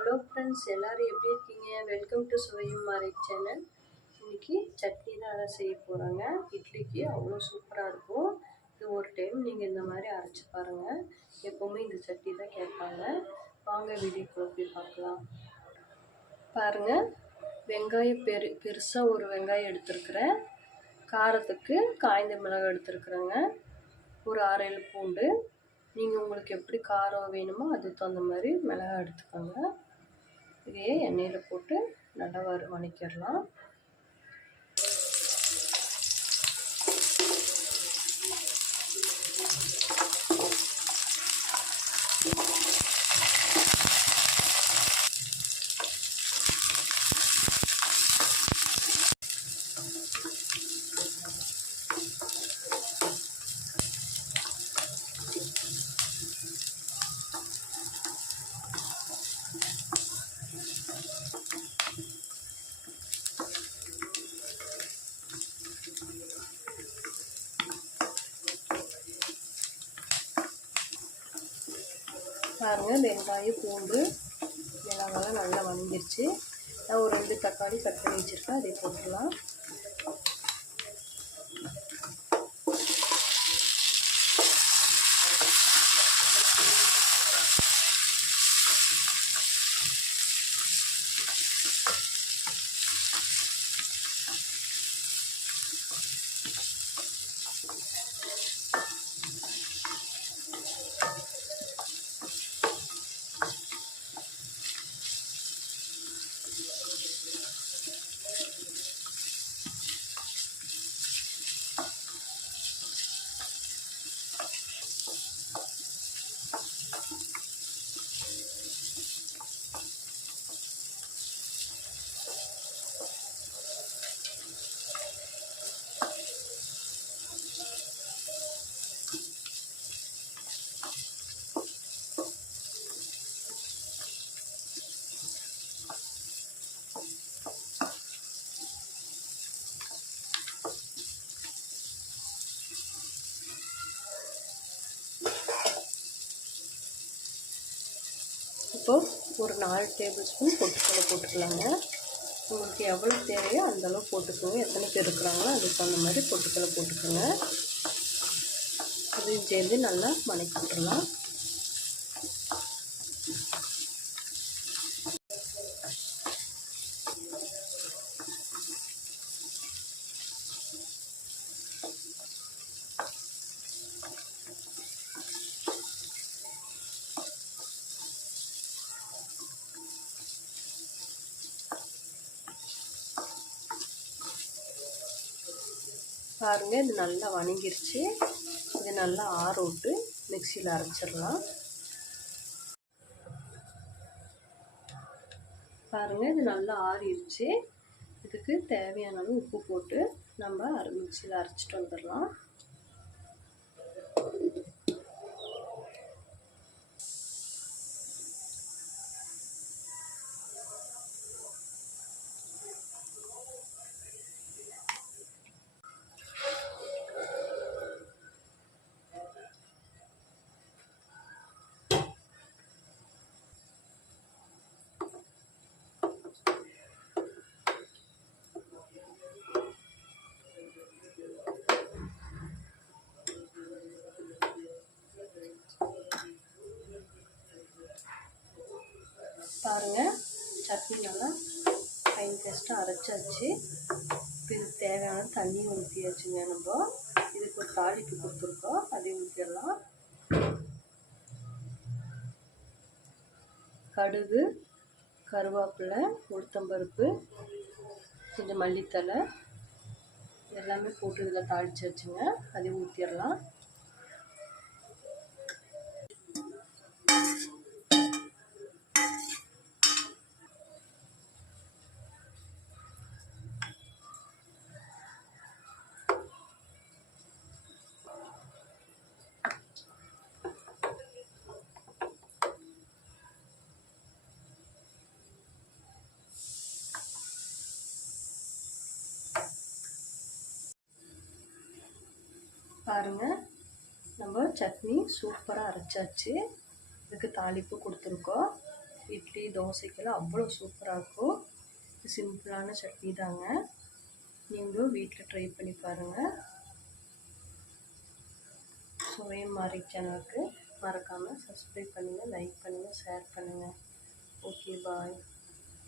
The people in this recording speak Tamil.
ஹலோ ஃப்ரெண்ட்ஸ், எல்லோரும் எப்படி இருக்கீங்க? வெல்கம் டு சுவையும் மாறை சேனல். இன்றைக்கி சட்னி தான் செய்ய போகிறாங்க. இட்லிக்கு அவ்வளோ சூப்பராக இருக்கும். இது ஒரு டைம் நீங்கள் இந்த மாதிரி அரைச்சி பாருங்கள். எப்போவுமே இந்த சட்னி தான் கேட்பாங்க. வாங்க வீடியோக்குள்ள போய் பார்க்கலாம். பாருங்கள், வெங்காயம் பெருசாக ஒரு வெங்காயம் எடுத்துருக்குறேன். காரத்துக்கு காய்ந்த மிளகாய் எடுத்துருக்குறேங்க. ஒரு 6-7 பூண்டு. நீங்கள் உங்களுக்கு எப்படி காரம் வேணுமோ அதுக்கு தகுந்த மாதிரி மிளகாய் எடுத்துக்கோங்க. இதையே எண்ணெயில் போட்டு நல்லா வதக்கிடலாம். பாருங்கள், வெங்காயம் பூண்டு மிளகாலாம் நல்லா வதங்கிருச்சு. நான் ஒரு 2 தக்காளி கட் பண்ணி வச்சுருக்கேன், அதை போட்டுடலாம். இப்போது ஒரு 4 டேபிள் ஸ்பூன் பொட்டுக்கடலை போட்டுக்கலாங்க. உங்களுக்கு எவ்வளோ தேவையோ அந்தளவு போட்டுக்கோங்க. எத்தனை பேர் இருக்கிறாங்களோ அதுக்கு தகுந்த மாதிரி பொட்டுக்கடலை போட்டுக்கோங்க. அதையும் சேர்ந்து நல்லா வதக்கி விட்டுடலாம். பாருங்கள், இது நல்லா வதங்கிருச்சு. இது நல்லா ஆற விட்டு மிக்சியில் அரைச்சிடலாம். பாருங்கள், இது நல்லா ஆறிடுச்சு. இதுக்கு தேவையான அளவு உப்பு போட்டு நம்ம மிக்சியில் அரைச்சிட்டு வந்துடலாம். பாருங்கள், சட்னி நல்லா ஃபைன் பேஸ்ட்டாக அரைச்சாச்சு. இதுக்கு தேவையான தண்ணி ஊற்றியாச்சுங்க. நம்ம இதுக்கு ஒரு தாளிப்பு கொடுத்துருக்கோம், அதையும் ஊற்றிடலாம். கடுகு, கருவேப்பிலை, உளுத்தம்பருப்பு, கொஞ்சம் மல்லித்தலை எல்லாமே போட்டு இதில் தாளித்து வச்சுங்க. அதையும் ஊற்றிடலாம். பாருங்கள், நம்ம சட்னி சூப்பராக அரைச்சாச்சு. இதுக்கு தாளிப்பு கொடுத்துருக்கோம். இட்லி தோசைக்கெல்லாம் அவ்வளோ சூப்பராக இருக்கும். சிம்பிளான சட்னி தாங்க. நீங்களும் வீட்டில் ட்ரை பண்ணி பாருங்கள். சுவையும் மாறி சேனலுக்கு மறக்காமல் சப்ஸ்கிரைப் பண்ணுங்கள், லைக் பண்ணுங்கள், ஷேர் பண்ணுங்கள். ஓகே, பாய்.